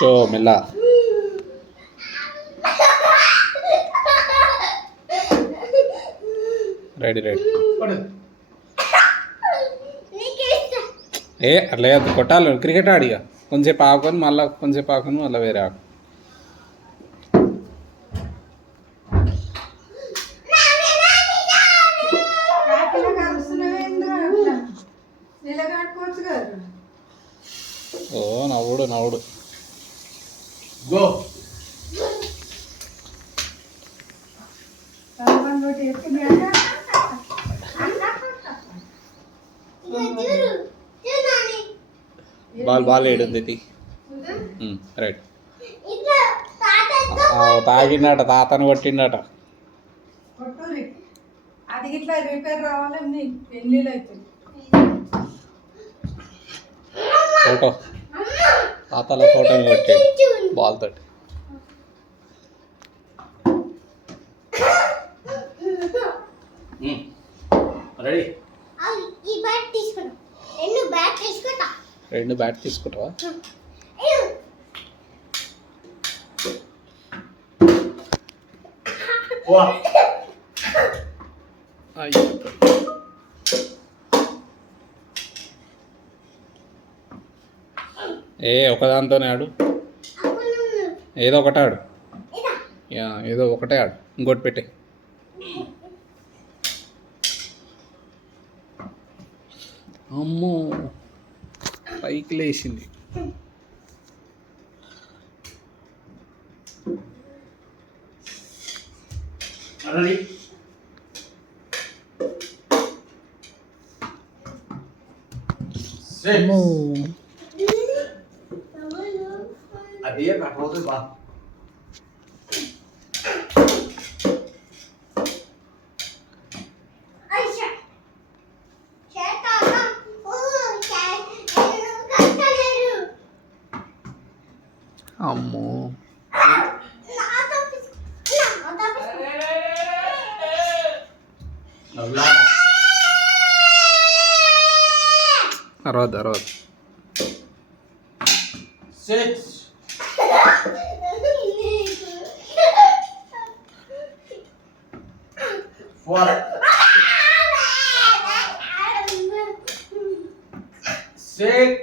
Show మెల్ల. Ready ready. ఏ అట్లా కొట్టాలి. క్రికెట్ ఆడిగా కొంచెంసేపు ఆకుని మళ్ళీ కొంచెంసేపు ఆకుని మళ్ళీ వేరే ఆకు. ఓ నవ్వుడు నవ్వుడు. బాల్ ఏడుంది. రైట్. తాగిండట, తాతను కొట్టిండట. అది ఇట్లా రిపేర్ రావాలని పెళ్ళిళ్ళు అవుతుంది. ఫోటో తాతల ఫోటోని కొట్టి బాల్ తోటి. రెడీ. రెండు బ్యాట్ తీసుకుంటావా? ఒకదాంతోనే ఆడు. ఏదో ఒకటి ఆడు. ఏదో ఒకటే ఆడు. ఇంకోటి పెట్టే. అమ్మో పైకి లేచింది. అదే కట్టబోతుంది బా. అమ్మో అరవద్దు అరవద్దు. 6 4 6